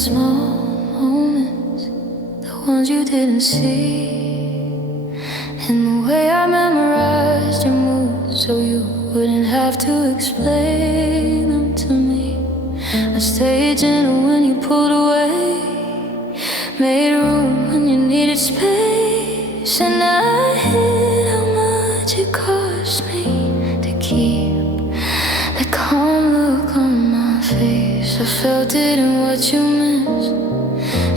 small moments, the ones you didn't see. And the way I memorized your moves so you wouldn't have to explain them to me. I stayed gentle when you pulled away, made room when you needed space. And I hid how much it cost me to keep that calm look on my face. I felt it in what you missed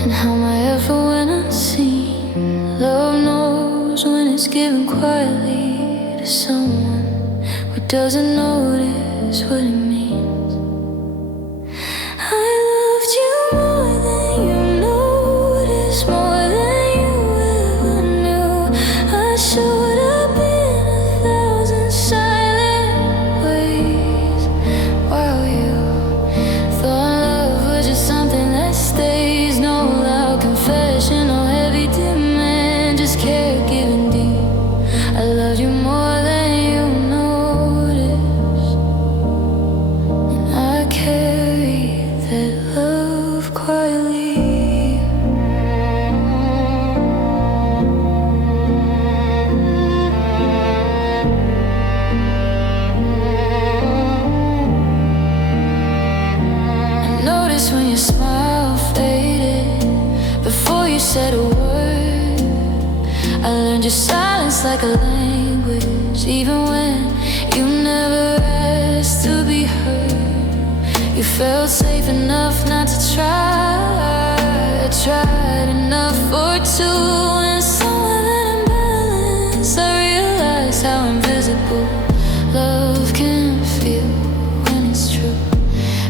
and how my effort went unseen. Love knows when it's given quietly to someone who doesn't notice what it means. I loved you more than you noticed, more than you ever knew. I showed up in 1,000 silent ways, while you thought love was just something that stays. No loud confession, no heavy demand, just caregiving deep. I loved you more than you noticed, and I carried that love quietly. I noticed when your smile faded before you said a word. I learned your silence like a language, even when you never asked to be heard. You felt safe enough not to try. I tried enough for two, and somewhere that imbalance, I realized how invisible love can feel when it's true.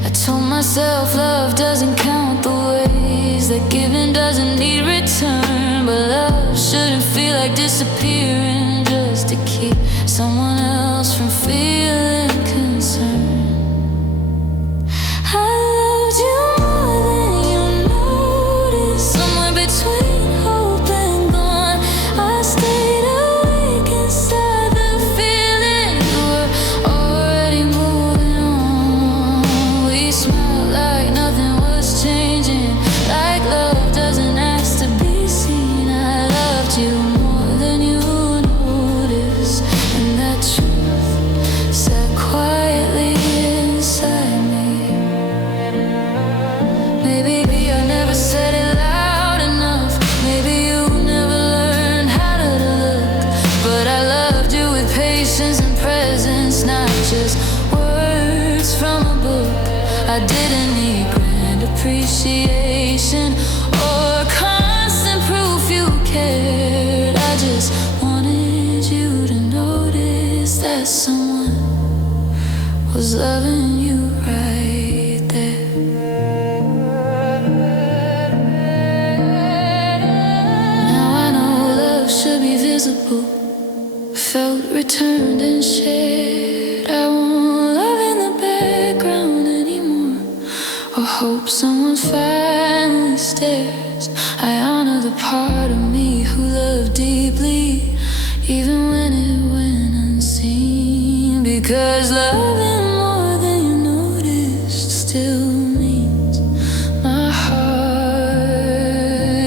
I told myself love doesn't count the ways, that giving doesn't need return. But love shouldn't feel like disappearing just to keep someone else from feeling concerned. I loved you more than you noticed, somewhere between hope and gone. I stayed awake inside the feeling you were already moving on. We smiled like nothing was changing, like love doesn't ask to be seen. I loved you more than you noticed, and that truth sat quietly inside me. Maybe I never said it loud enough, maybe you never learned how to look. But I loved you with patience and presence, not just words from a book. I didn't need grand appreciation or constant proof you cared. I just wanted you to notice that someone was loving you right there. Now I know love should be visible, felt, returned and shared. I won't love in the background anymore, or hope someone finally stares. I honor the part of me who loved deeply, even when it went unseen. Because loving more than you noticed still means my heart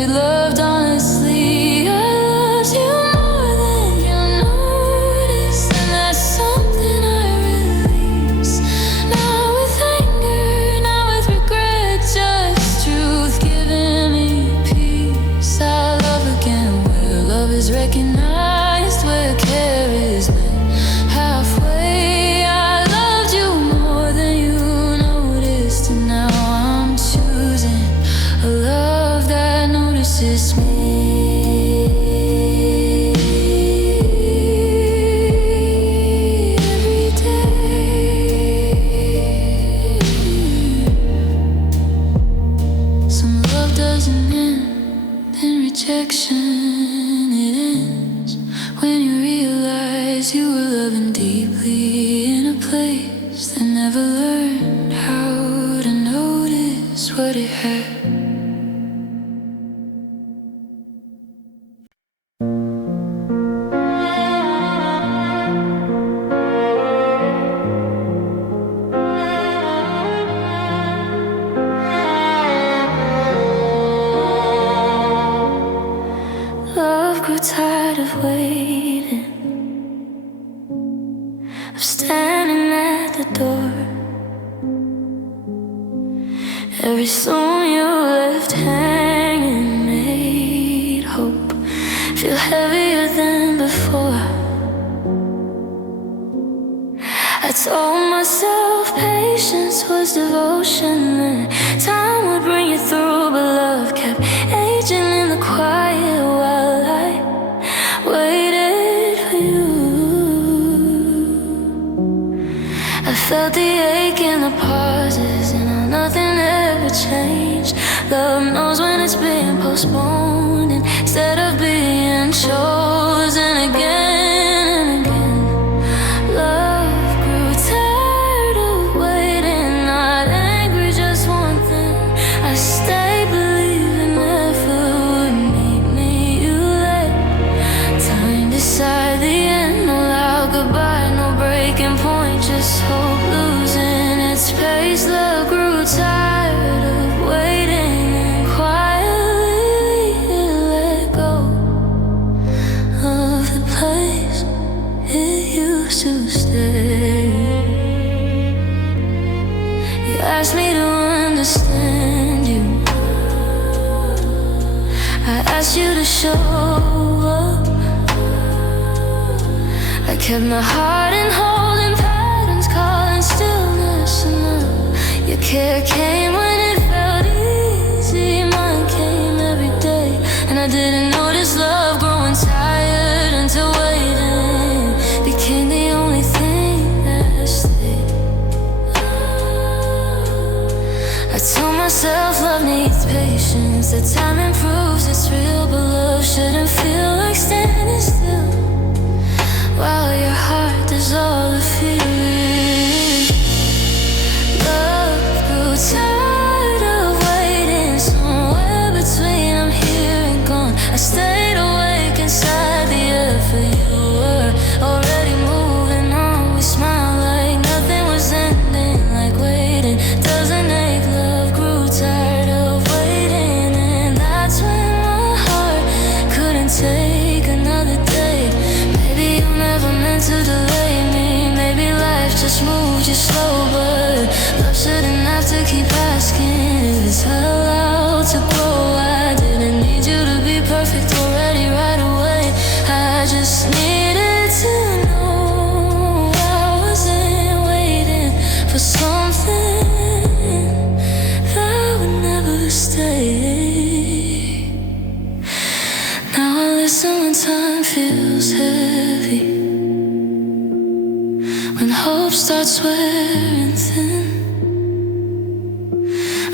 loved honestly. I loved you more than you noticed, and that's something I release. Not with anger, not with regret, just truth giving me peace. I love again where love is recognized, where care is met halfway. I loved you more than you noticed, and now I'm choosing a love that notices me. Every day. Some love doesn't end in rejection, it ends when you realize you were loving deeply in a place that never learned how to notice what it had. feel heavier than before. I told myself patience was devotion, and time would bring you through, but love kept aging in the quiet while I waited for you. I felt the ache in the pauses, and how nothing ever changed. Love knows when it's being postponed instead of being chosen again and again. Love grew tired of waiting, not angry, just one thing. I stayed believing effort would meet me. You let time decide the end, no loud goodbye, no breaking point, just hope losing its pace. Love grew tired of waiting and quietly let go of the place it used to stay. You asked me to understand you, I asked you to show up. I kept my heart in holding patterns, calling stillness enough. Your care came when it felt easy, mine came every day. And I didn't notice love growing tired until waiting became the only thing that stayed. I told myself love needs patience, that time improves, it's real, but love shouldn't feel like standing still while your heart does all the feeling. Love grew tired of waiting, somewhere between I'm here and gone. I stayed awake inside the effort. You were already moving on. We smiled like nothing was ending, like waiting doesn't ache. Love grew tired of waiting, and that's when my heart couldn't take another day. Maybe you never meant to delay me, maybe life just moved you slow, but love shouldn't have to keep asking if it's allowed to grow. I didn't need you to be perfect already right away. I just needed to know I wasn't waiting for something that would never stay. Now I listen when time feels heavy, when hope starts wearing thin.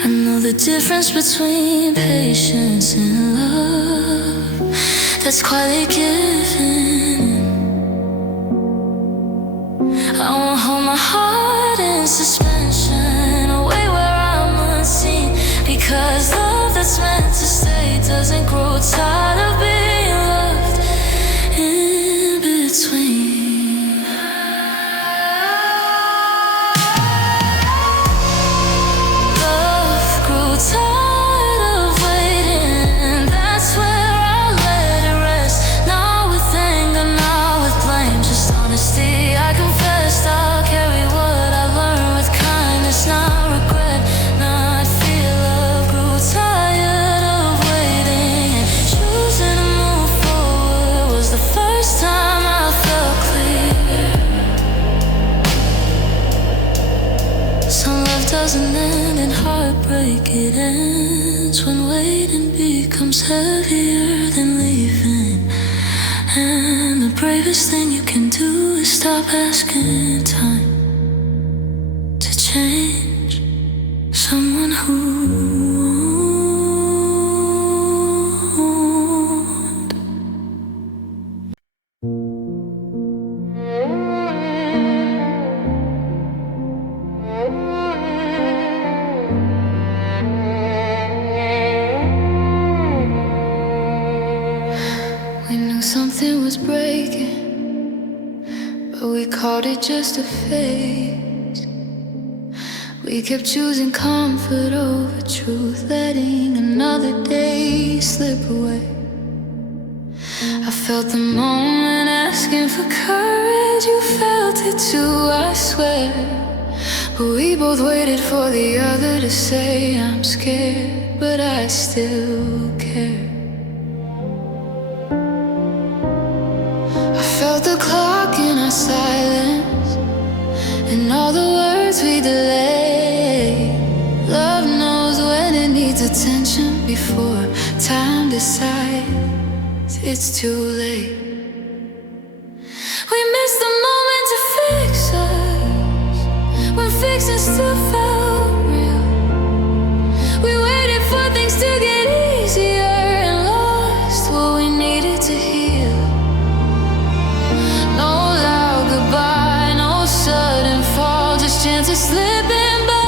I know the difference between patience and love that's quietly given. I won't hold my heart in suspension, away where I'm unseen, because love that's meant to stay doesn't grow tired of being loved in between. Tired of waiting, and that's where I let it rest. Not with anger, not with blame, just honesty. I confessed I'll carry what I learned with kindness, not regret, not fear. Love grew tired of waiting, and choosing to move forward was the first time I felt clear. Some love doesn't end in heartbreak, it ends when waiting becomes heavier than leaving. And the bravest thing you can do is stop asking time to change someone who won't. We knew something was breaking, but we called it just a phase. We kept choosing comfort over truth, letting another day slip away. I felt the moment asking for courage, you felt it too, I swear. But we both waited for the other to say, I'm scared, but I still care. before time decides it's too late. We missed the moment to fix us when fixing still felt real. We waited for things to get easier and lost what we needed to heal. No loud goodbye, no sudden fall, just chances slipping by.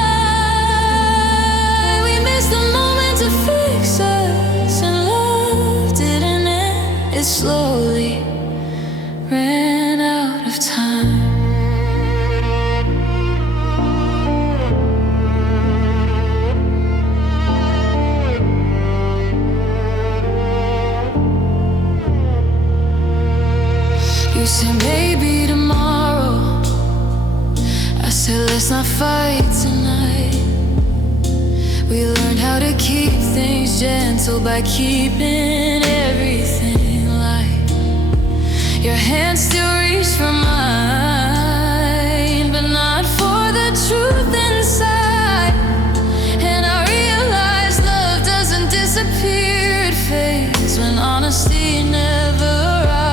We missed the moment to fix us, and love didn't end, it slowly ran out of time. You said maybe tomorrow, I said let's not fight tonight. We learned how to keep things gentle by keeping everything light. Your hand still reached for mine, but not for the truth inside. And I realized love doesn't disappear, it fades when honesty never arrives.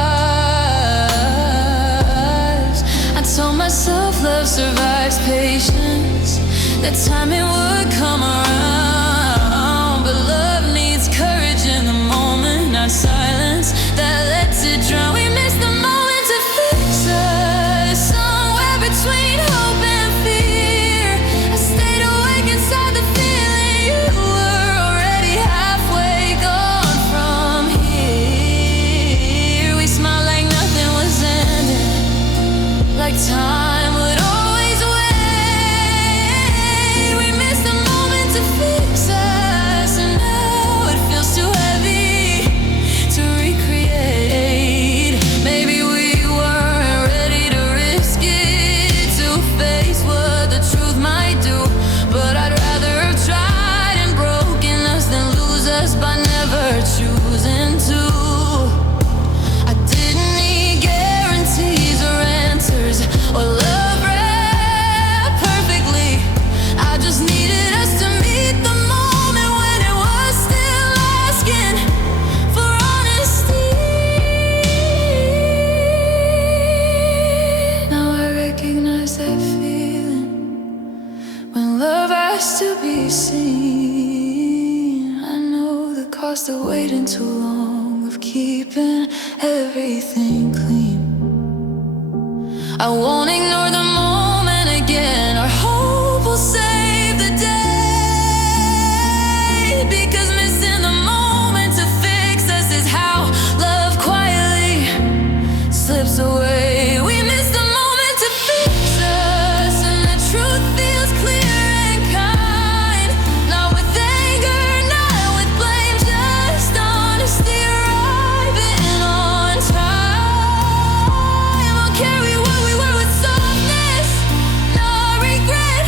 I told myself love survives patience, that timing would come around. But love needs courage in the moment, not silence that lets it drown. We missed the moment to fix us, somewhere between hope and fear. I stayed awake inside the feeling you were already halfway gone from here. We smiled like nothing was ending, like time would always wait. We missed the moment to fix us, and now it feels too heavy to recreate. Maybe we weren't ready to risk it, to face what the truth might do. But I'd rather have tried and broken us than lose us by never choosing to. I didn't need guarantees or answers or love wrapped perfectly. I just needed us to meet the moment when it was still asking for honesty. Now I recognize that feeling when love has to be seen. I know the cost of waiting too long, of keeping everything clean. I won't ignore the moment again. Our hope will save the day, because missing the moment to fix us is how love quietly slips away. We miss the moment to fix us, and the truth feels clear and kind. Not with anger, not with blame, just honesty arriving on time. I'll carry what we were with softness, not regret,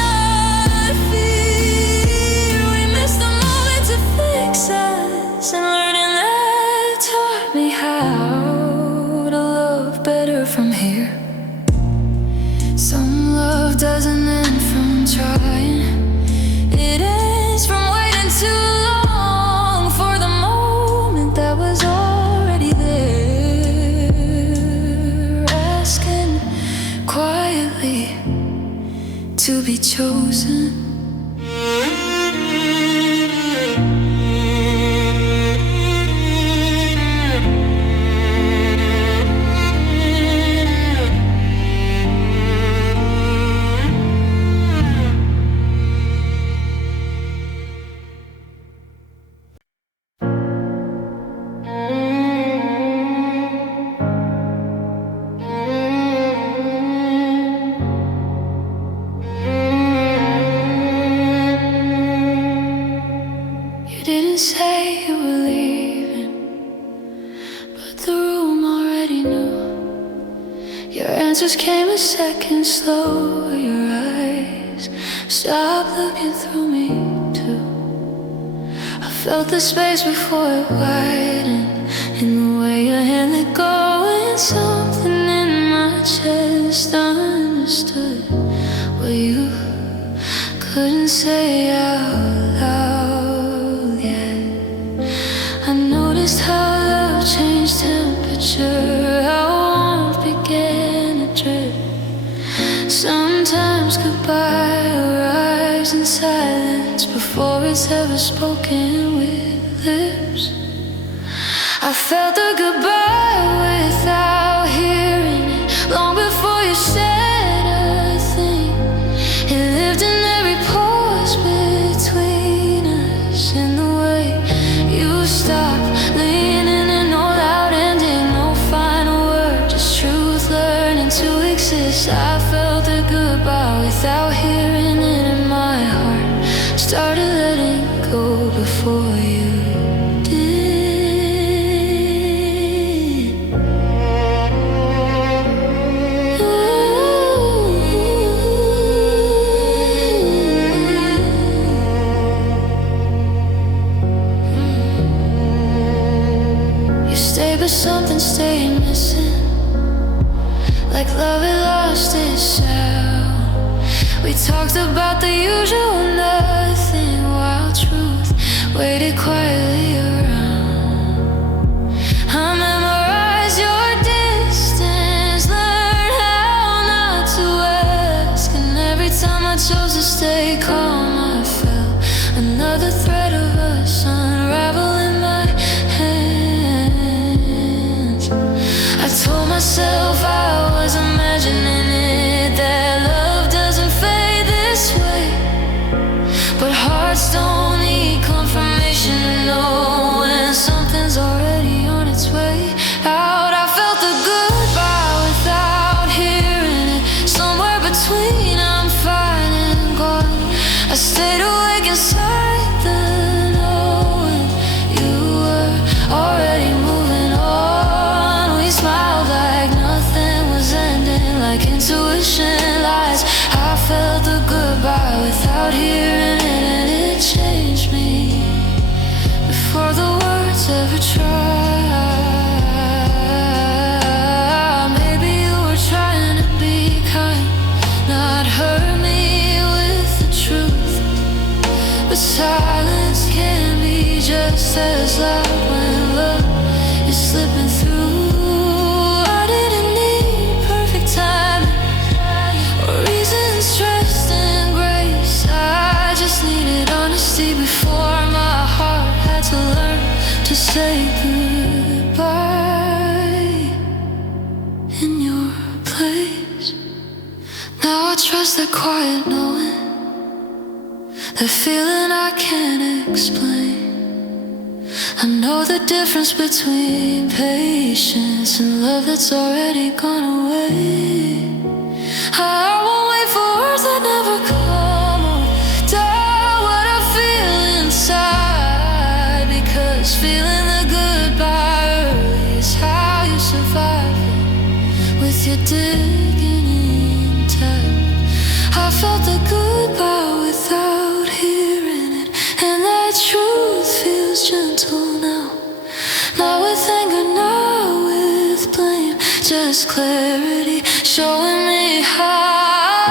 not fear. We missed the moment to fix us, and learning that taught me how to love better from here. Some love doesn't end from trying, it ends from waiting too long for the moment that was already there, asking quietly to be chosen. You didn't say you were leaving, but the room already knew. Your answers came a second slower. Your eyes stopped looking through me too. I felt the space before it widened, in the way your hand let go, and something in my chest understood what you couldn't say out loud yet. noticed how love changed temperature, how warmth began to drip. Sometimes goodbye arrives in silence before it's ever spoken with lips. I felt the goodbye without hearing it, long before you said a thing. It lived in every pause between us, in the way you stopped leaning in, no loud ending, no final word, just truth learning to exist. I felt the goodbye without hearing it, and my heart started letting go before you. But something stayed missing, like love had lost its sound. We talked about the usual nothing, while truth waited quietly around. I memorized your distance, learned how not to ask, and every time I chose to stay calm, I felt another thread of us unravel in my hand. I told myself I was imagining it, that love doesn't fade this way. But hearts don't need confirmation to know when something's already on its way out. I felt the goodbye without hearing it, somewhere between I'm fine and gone. I stayed awake inside the knowing you were already moving on. We smiled like nothing was ending, like intuition lies. I felt the goodbye without hearing it, and it changed me before the words ever tried. Maybe you were trying to be kind, not hurt me with the truth. But silence can be just as loud when love is slipping through. I didn't need perfect timing or reasons dressed in grace. I just needed honesty before my heart had to learn to say goodbye in your place. Now I trust that quiet knowing, that feeling I can't explain. I know the difference between patience and love that's already gone away. I won't wait for words that never come or doubt what I feel inside, because feeling the goodbye early is how you survive it, with your digging intact. I felt the goodbye without hearing it, and that truth feels gentle now. Not with anger, not with blame, just clarity showing me how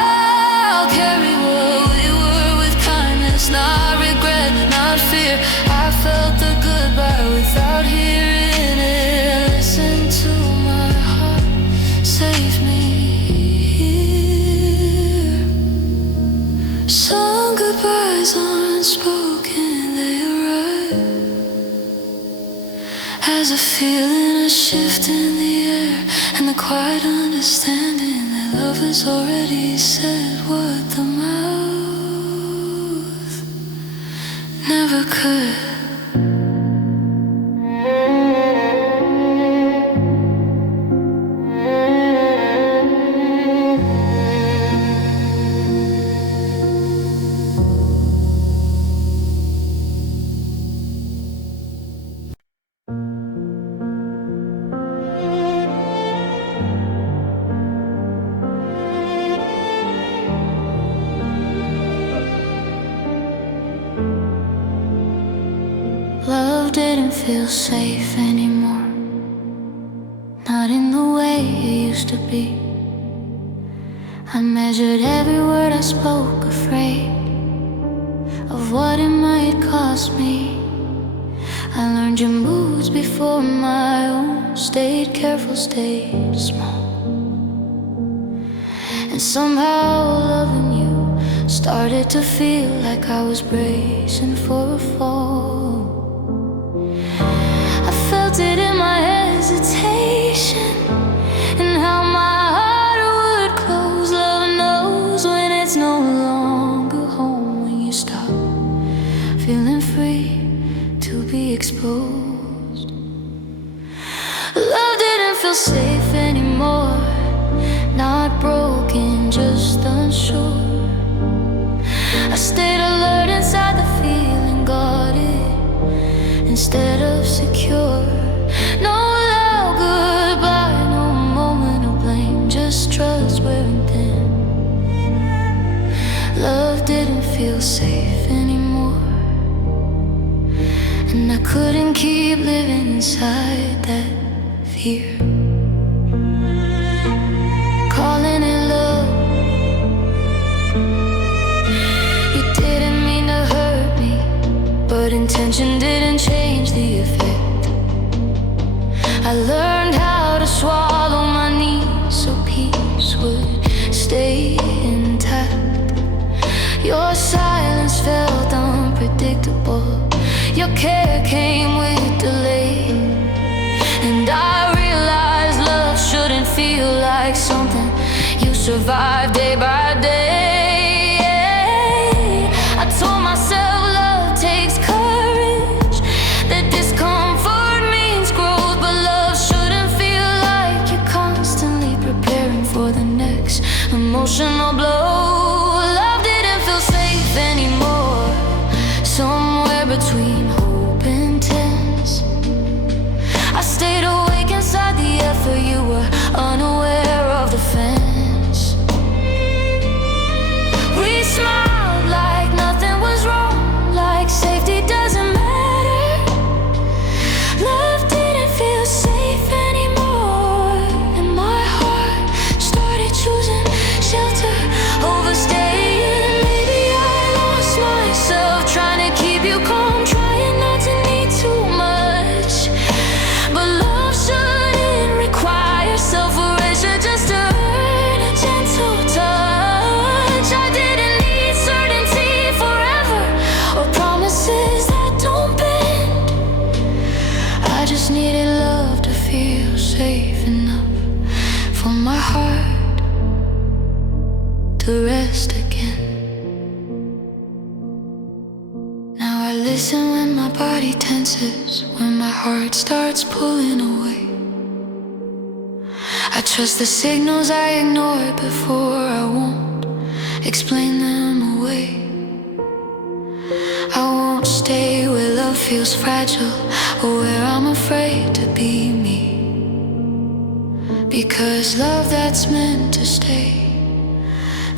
I'll carry what we were with kindness, not regret, not fear. I felt the goodbye without hearing it. Listen to my heart, save me here. Some goodbyes aren't spoken, they arrive as a feeling, a shift in the air, and the quiet understanding that love has already said what the mouth never could. Love didn't feel safe anymore, not in the way it used to be. I measured every word I spoke, afraid of what it might cost me. I learned your moods before my own. Stayed careful, stayed small. And somehow loving you started to feel like I was bracing for a fall. I felt it in my hesitation, and how my heart would close. Love knows when it's no longer home, when you stop feeling free to be exposed. Love didn't feel safe anymore, not broken, just unsure. I stayed alert inside the feeling, guarded instead of secure. No loud goodbye, no moment of blame, just trust wearing thin. Love didn't feel safe anymore, and I couldn't keep living inside that fear. Calling it love, you didn't mean to hurt me, but intention didn't change the effect. I learned how to swallow my needs so peace would stay intact. Your silence felt unpredictable, your care came with delay, and I realized love shouldn't feel like something you survive day by day. I told myself love takes courage, that discomfort means growth, but love shouldn't feel like you're constantly preparing for the next emotional blow. Love didn't feel safe anymore, somewhere between hope and tense. I stayed awake inside the effort, you were unaware of the fence. We smiled like nothing was wrong, like safety doesn't matter. Love didn't feel safe anymore, and my heart started choosing shelter over staying. Maybe I lost myself trying to keep you calm, trying not to need too much. But love shouldn't require self-erasure just to earn a gentle touch. I didn't need certainty forever, or promises that don't bend. I just needed love to feel safe enough for my heart to rest again. Now I listen when my body tenses, when my heart starts pulling away. I trust the signals I ignored before, I won't explain them away. I won't stay where love feels fragile, or where I'm afraid to be me. Because love that's meant to stay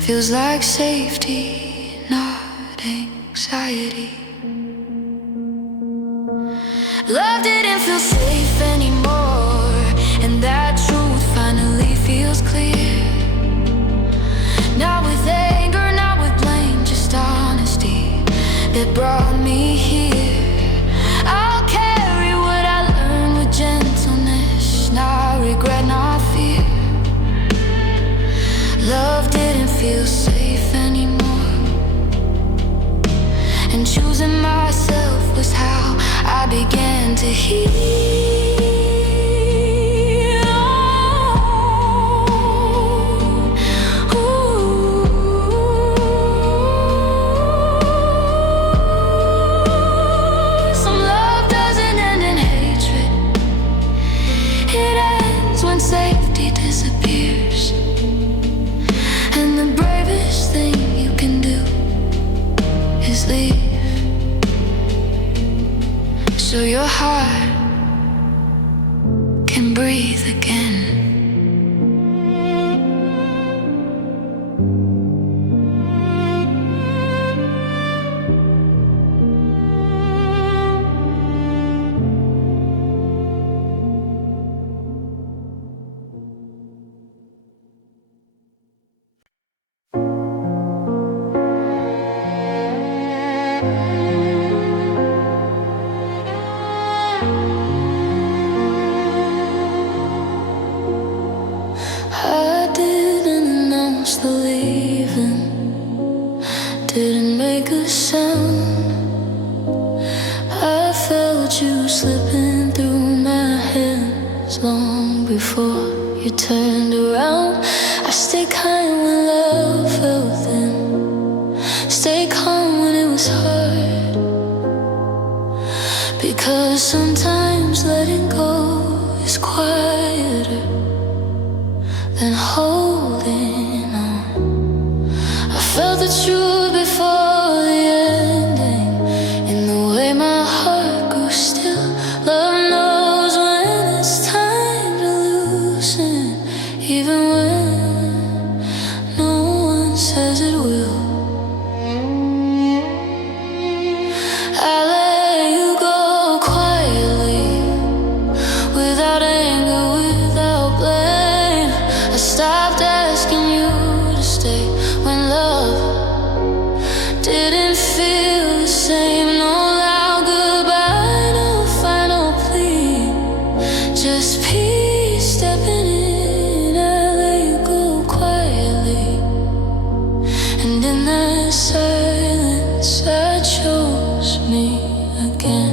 feels like safety, not anxiety. Love didn't feel safe anymore, and that truth finally feels clear. Not with anger, not with blame, just honesty that brought me here. I'll carry what I learned with gentleness, not regret, not fear. Love didn't feel safe anymore, and choosing myself was how I began to heal. Some love doesn't end in hatred, it ends when safety disappears. And the bravest thing you can do is leave, so your heart can breathe again. slipping through my hands long before you turned around. I stayed kind when love fell thin, stayed calm when it was hard, because sometimes letting go is quieter than holding on. I felt the truth before the ending, in the way my heart grew still. Love knows when it's time to loosen, even when no one says it will. I let you go quietly, without anger, without blame. I stopped asking you to stay when love didn't feel the same. No loud goodbye, no final plea, just peace stepping in. I let you go quietly, and in that silence I chose me again.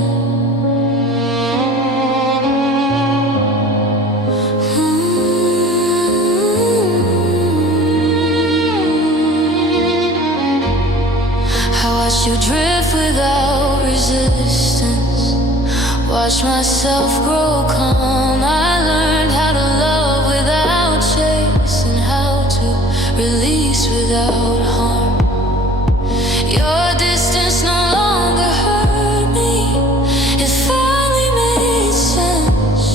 I watched you drift without resistance, watched myself grow calm. I learned how to love without chase, and how to release without harm. Your distance no longer hurt me, it finally made sense,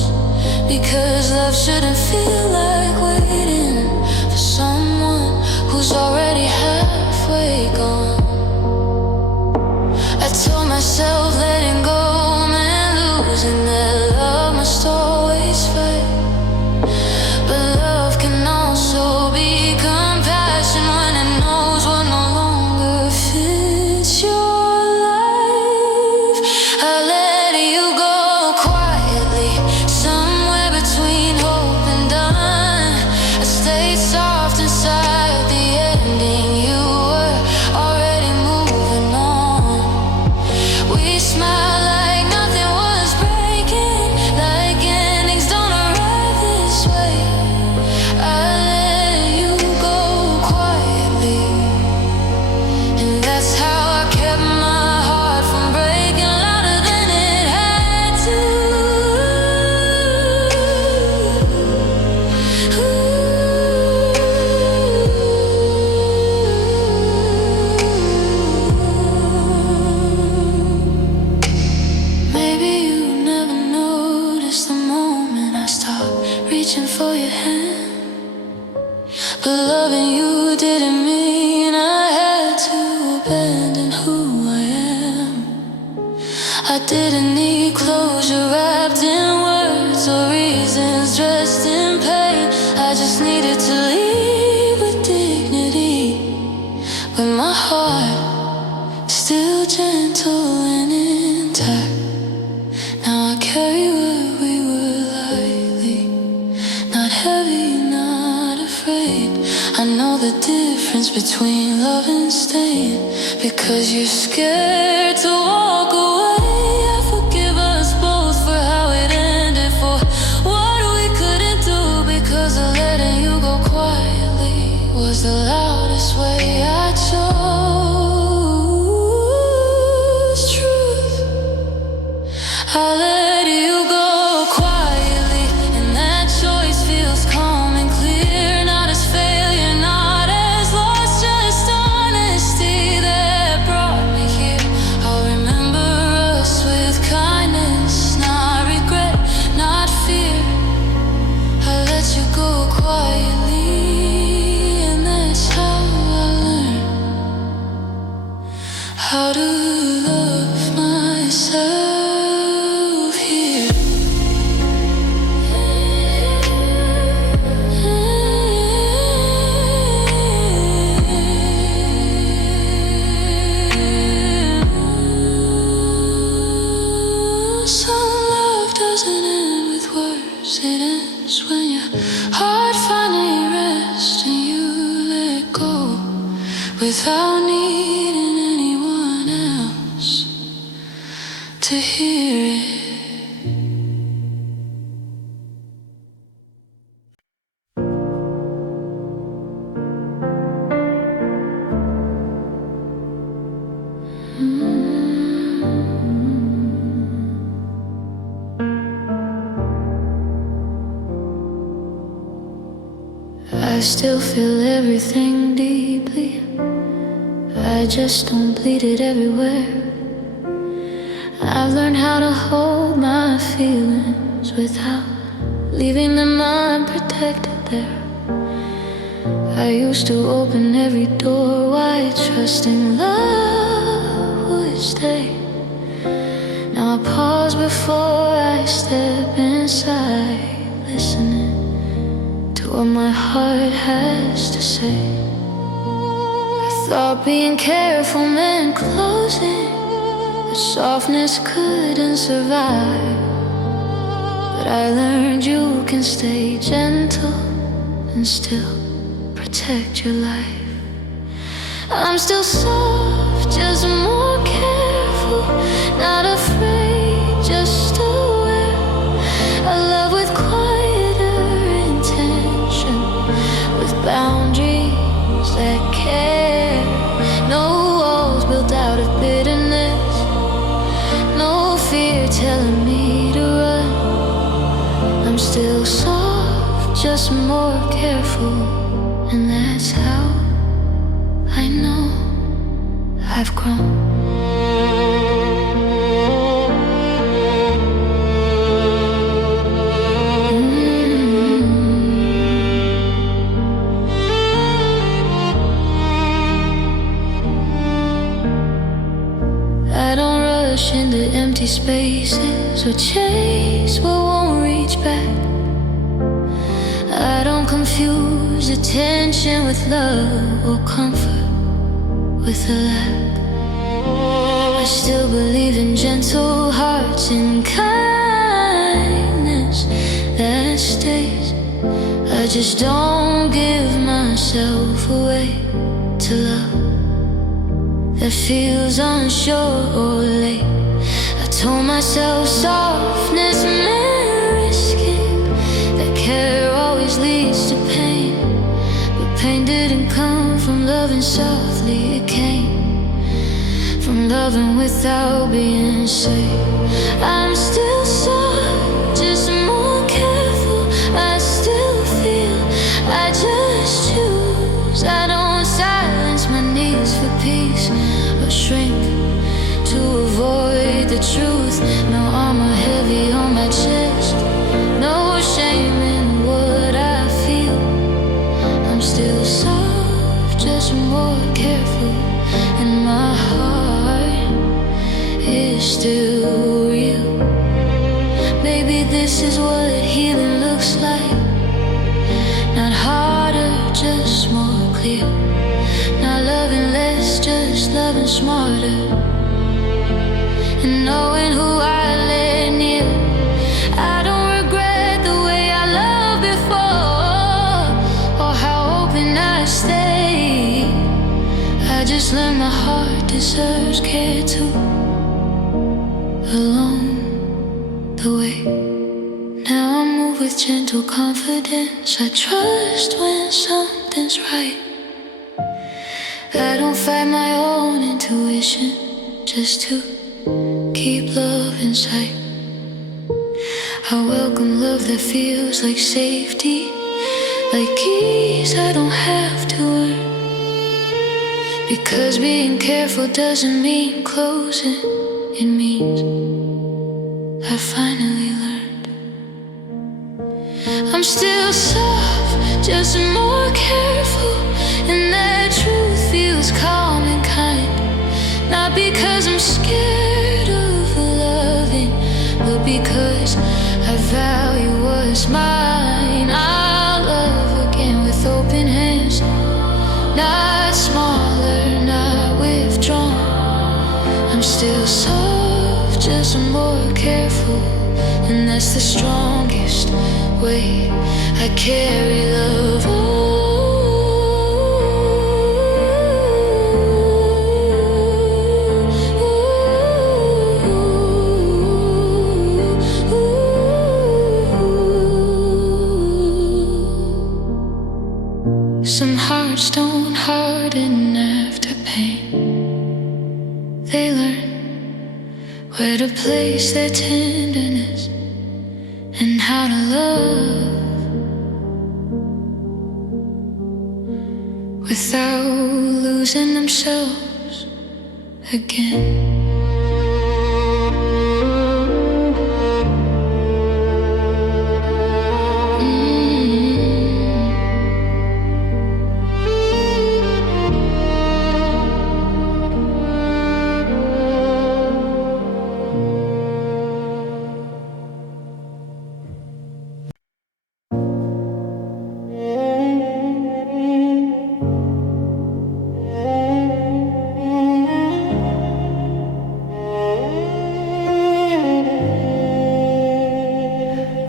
because love shouldn't feel like waiting for someone who's already halfway gone. I told myself letting go meant losing, that love must always fight. But love can also be compassion when it knows what no longer fits your life. I let you go quietly, somewhere between hope and done. I stayed soft inside the ending. You were already moving on. We smiled like nothing was breaking, like endings don't arrive this way. I let you go quietly, and that's how I kept my heart from breaking louder than it had to. Maybe you never noticed the moment I stopped reaching for your hand, but loving you didn't mean I had to abandon who I am. I didn't need closure wrapped in words or reasons dressed in pain. I just needed to leave with dignity, with my heart still gentle and intact. Now I carry what we were lightly, not heavy, not afraid. I know the difference between love and staying, because you're scared to walk away. I forgive us both for how it ended, for what we couldn't do, because of letting you go quietly was the loudest way I chose truth. I let you go quietly, and that choice feels calm and clear. Not as failure, not as loss, just honesty that brought me here. I'll remember us with kindness, not regret, not fear. I let you go quietly, and that's how I learned how to love myself here. Some love doesn't end with words, it ends when your heart finally rests and you let go without needing anyone else to hear it. I still feel everything deeply. I just don't bleed it everywhere. I've learned how to hold my feelings without leaving them unprotected there. I used to open every door wide, trusting love would stay. Now I pause before I step inside, listening to what my heart has to say. I thought being careful meant closing, that softness couldn't survive. But I learned you can stay gentle and still protect your life. I'm still soft, just more careful, not afraid, just aware. I love with quieter intention, with boundaries that care. No walls built out of bitterness, no fear telling me to run. I'm still soft, just more careful, and that's how I know I've grown. I don't rush into empty spaces or chase what won't reach back. I don't confuse attention with love or comfort with a lack. I still believe in gentle hearts and kindness that stays. I just don't give myself away to love that feels unsure or late. I told myself softness meant risking, that care always leads to pain. But pain didn't come from loving softly, it came from loving without being safe. I'm still soft, just more careful. I still feel, I just choose. I don't silence my needs for peace or shrink to avoid the truth. No armor heavy on my chest, no shame in what I feel. I'm still soft, just more careful, and my heart is still real. Maybe this is what healing looks like. Not harder, just more clear. Not loving less, just loving smarter. And knowing who I let near. I don't regret the way I loved before, or how open I stayed. I just learned my heart deserves care too, along the way. Now I move with gentle confidence. I trust when something's right. I don't fight my own intuition just to keep love in sight. I welcome love that feels like safety, like keys I don't have to earn. Because being careful doesn't mean closing, it means I finally learned. I'm still soft, just more careful, and that truth feels calm and kind. Not because I'm scared of loving, but because I value what's mine. I'll love again with open hands, not smaller, not withdrawn. I'm still soft, just more careful, and that's the strongest way I carry love on. Some hearts don't harden after pain. They learn where to place their tenderness and how to love without losing themselves again.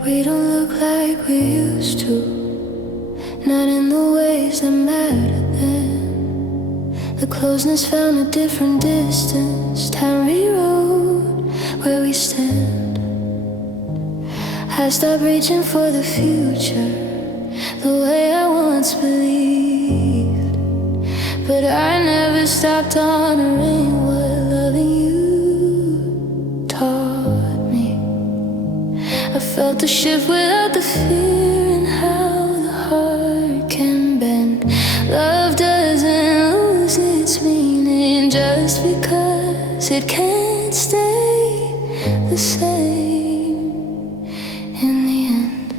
We don't look like we used to, not in the ways that matter then. The closeness found a different distance. Time rewrote where we stand. I stopped reaching for the future the way I once believed, but I never stopped honoring what loving you taught me. I felt the shift without the fear, and how the heart can bend. Love doesn't lose its meaning just because it can't stay the same in the end.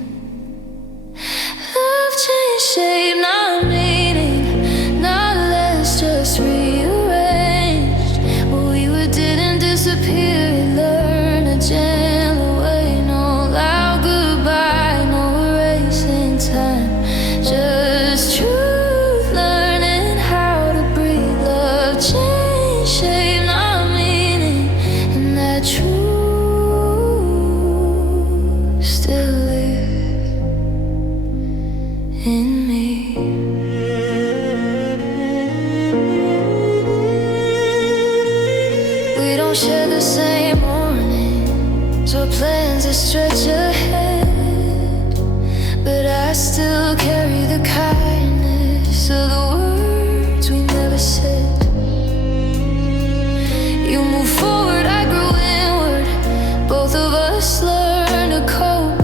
Love changed shape, not meaning, not less, just rearranged. What we were didn't disappear, it learned a gentle way. No loud goodbye, no erasing time, just truth, learning how to breathe. Love changed shape, not meaning, and that truth still lives in me. We don't share the same mornings or plans that stretch ahead, but I still carry the kindness of the words we never said. You move forward, I grew inward. Both of us learned to cope,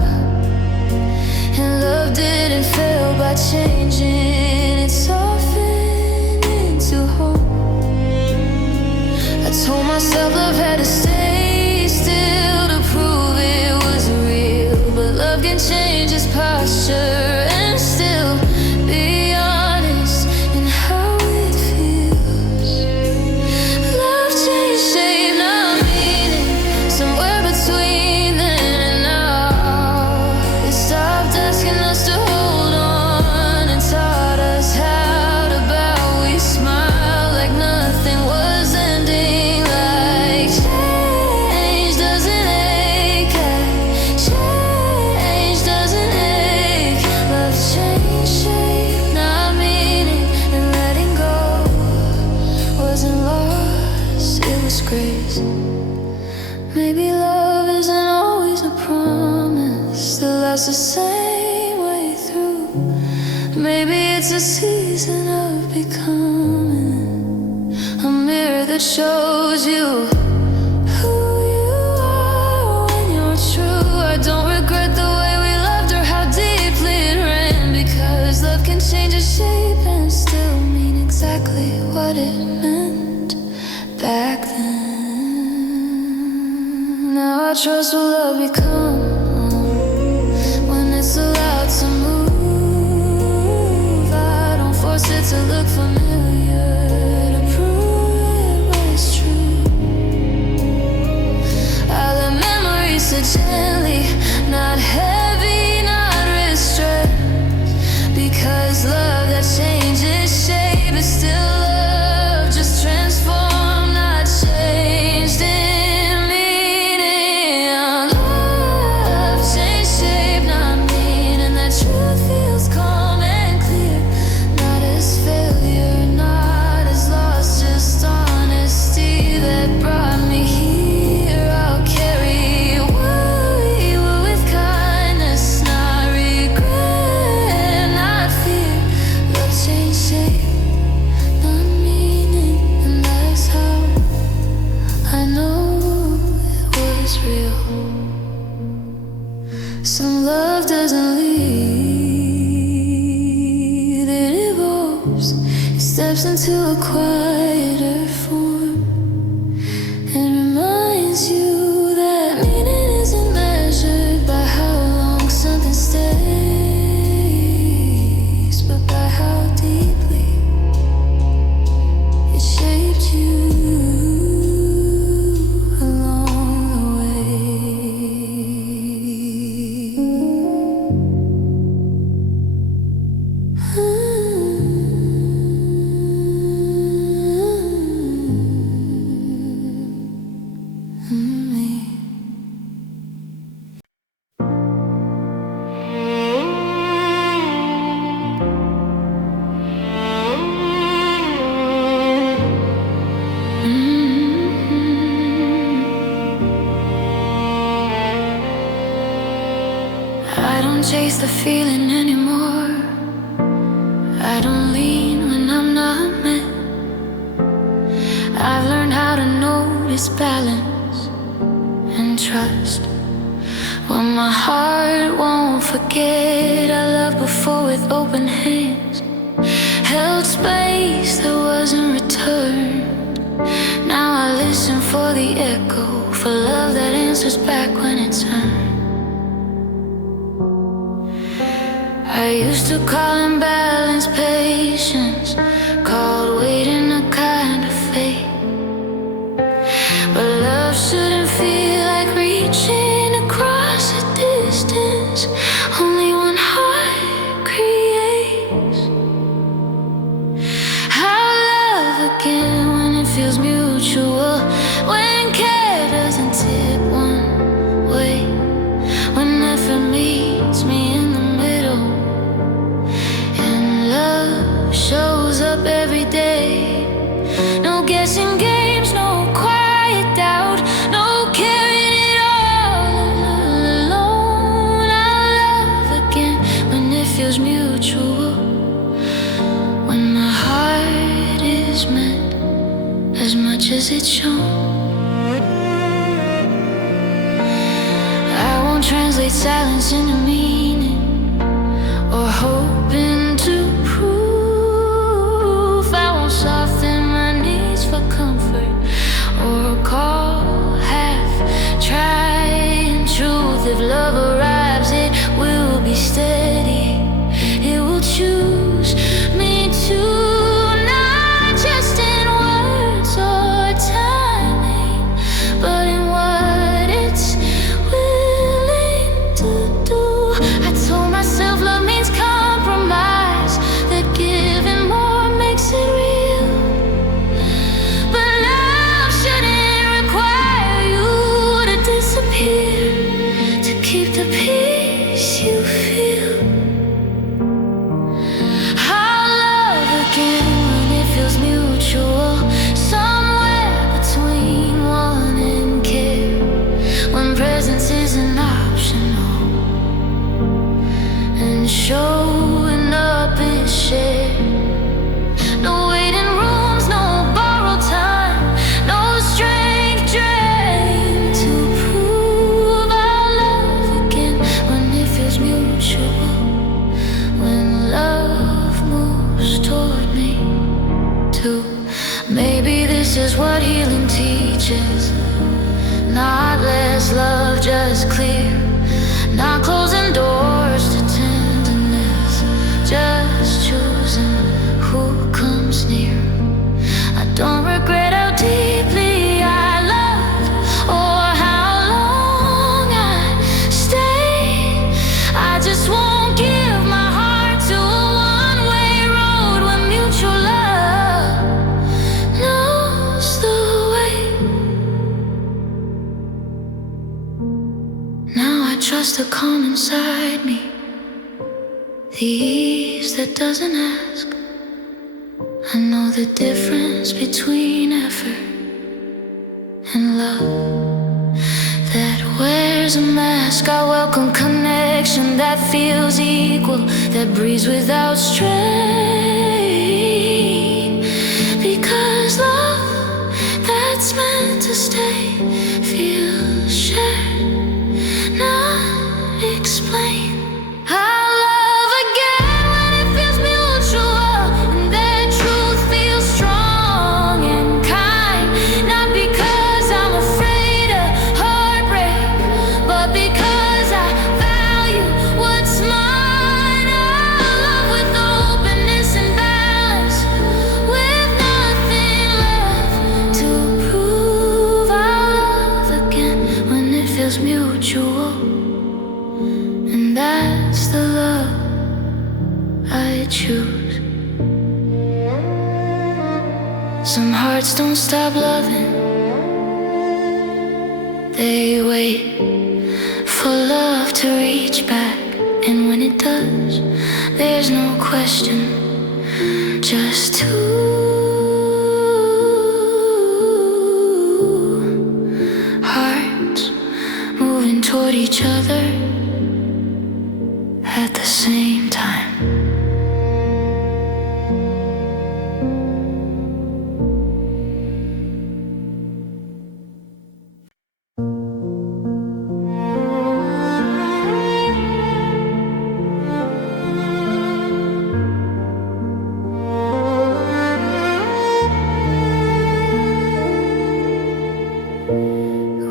and love didn't fail by changing. It softened into hope. I told myself love had to stay still to prove it was real, but love can change its posture and still be honest in how it feels. Love changed shape, not meaning, somewhere between then and now. It stopped asking us to hold on and taught us how to bow. We smiled like nothing was ending, like change doesn't ache, change doesn't ache. Love changed shape, not meaning, and letting go wasn't loss, it was grace. Maybe love isn't always a promise that lasts the same way through. Maybe it's a season of becoming, a mirror that shows you who you are when you're true. I don't regret the way we loved or how deeply it ran, because love can change its shape and still mean exactly what it meant back then. Now I trust what love becomes when it's allowed to move. I don't force it to look familiar to prove it was true. I let memories sit gently, not heavy, not restrained, because love that changes shape is still love, just transformed, not changed in meaning. Love changed shape, not meaning, that truth feels calm and clear, not as failure, not as loss, just honesty that brought me here. I'll carry what we were with kindness, not regret, not fear. Love changed shape, not meaning, and that's how I know it was real. Some love doesn't leave, it evolves. It listen to a quieter form. It reminds you that meaning isn't measured by how long something stays, but by how deeply it shaped you along the way. I don't chase the feeling anymore. I don't lean when I'm not meant. I've learned how to notice balance and trust. When my heart won't forget, I loved before with open hands, held space that wasn't returned. Now I listen for the echo, for love that answers back when it's earned. I used to call imbalance patience, called waiting a kind of fate. But love shouldn't feel like reaching across a distance. Only one heart creates. How love again when it feels mutual, when care doesn't tip one way, when effort meets me in the middle. Shows up every day. No guessing games, no quiet doubt, no carrying it all alone. I love again when it feels mutual, when my heart is meant as much as it's shown. I won't translate silence into meaning or hope into soften my needs for comfort, or call half trying truth. If love arrives, it will be steady. It will choose me too, not just in words or timing, but in what it's willing to do. I told myself love means compromise, that giving more makes it real. To keep the peace you feel. I'll love again when it feels mutual, somewhere between want and care, when presence isn't optional and showing up is shared. No waiting rooms, no borrowed time, no strength drained to prove our love again when it feels mutual, when love moves toward me too. Maybe this is what healing teaches, not less love, just clear, not closing doors to tenderness, just choosing who comes near. I don't regret how deeply I loved or how long I stayed. I just won't give my heart to a one-way road when mutual love knows the way. Now I trust the calm inside me, the ease that doesn't ask. I know the difference between effort and love that wears a mask. I welcome connection that feels equal, that breathes without strain. Because love that's meant to stay feels shared, not explained. I'll love again when it feels mutual, and that truth feels to choose. Some hearts don't stop loving, they wait for love to reach back. And when it does, there's no question, just two hearts moving toward each other at the same time.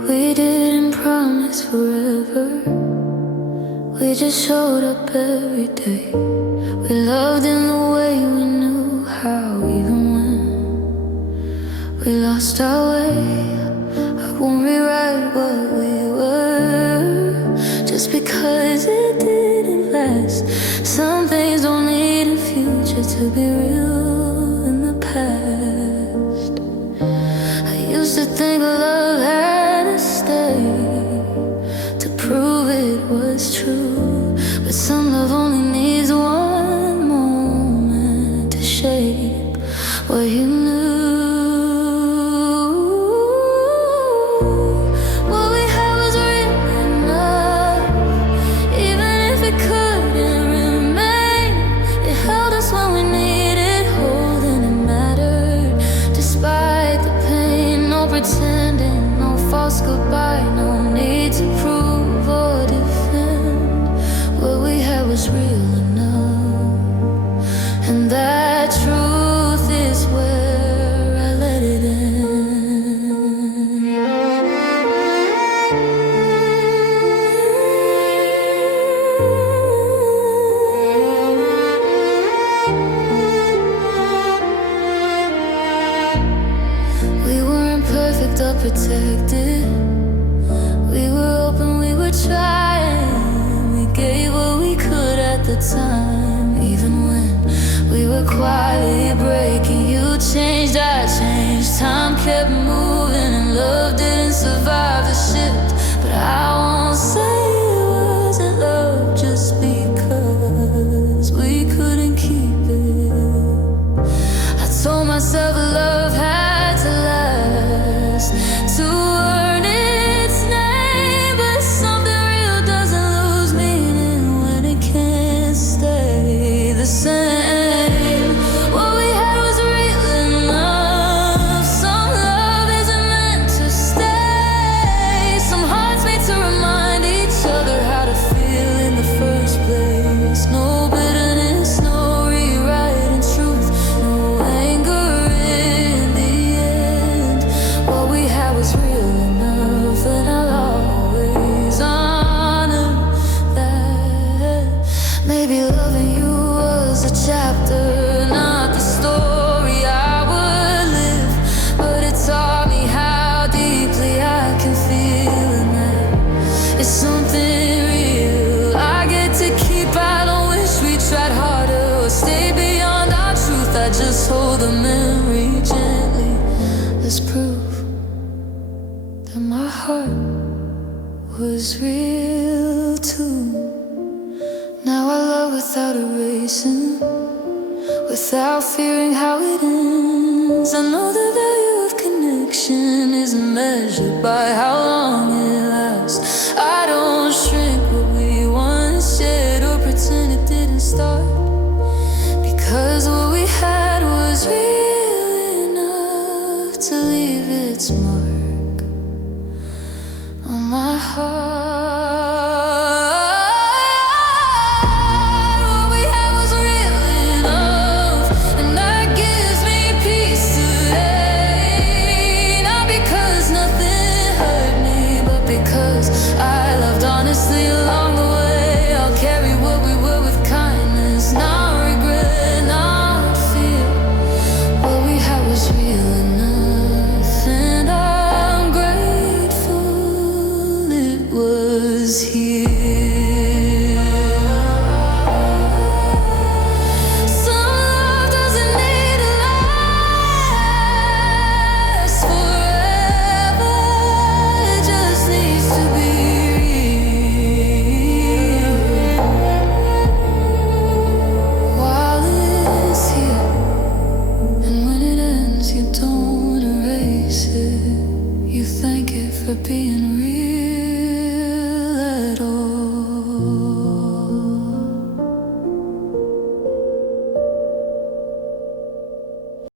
We didn't promise forever, we just showed up every day. We loved in the way we knew how, even when we lost our way. I won't rewrite what we were, just because it didn't last. Some things don't need a future to be real in the past. I used to think love had to stay to prove it was true, but some love only needs one moment to shape what you knew. What we had was real enough, even if it couldn't remain. It held us when we needed holding, it mattered despite the pain. No pretending, no false goodbye, no need to prove or defend. What we had was real enough, and that truth is where I let it end. We weren't perfect or protected, we were open, we were trying. We gave what we could at the time, even when we were quietly breaking. You changed, I changed, time kept moving, and love didn't survive the shift. But I won't say it wasn't love just because we couldn't keep it. I told myself love had to last to earn its name, but something real doesn't lose meaning when it can't stay the same. What we had was real enough. Some love isn't meant to stay. Some hearts made to remind each other how to feel in the first place. No bitterness, no rewriting truth, no anger in the end. What we had was real enough, and I'll always honor that. Maybe loving you was a chapter, not the story I would live, but it taught me how deeply I can feel, and that it's something real I get to keep. I don't wish we tried harder or stayed beyond our truth. I just hold the memory gently as proof that my heart was real too. Now I love without erasing, without fearing how it ends. I know the value of connection isn't measured by how long it lasts. I don't shrink what we once shared or pretend it didn't start, because what we had was real enough to leave its mark on my heart. What we had was real enough, and that gives me peace today. Not because nothing hurt, for being real.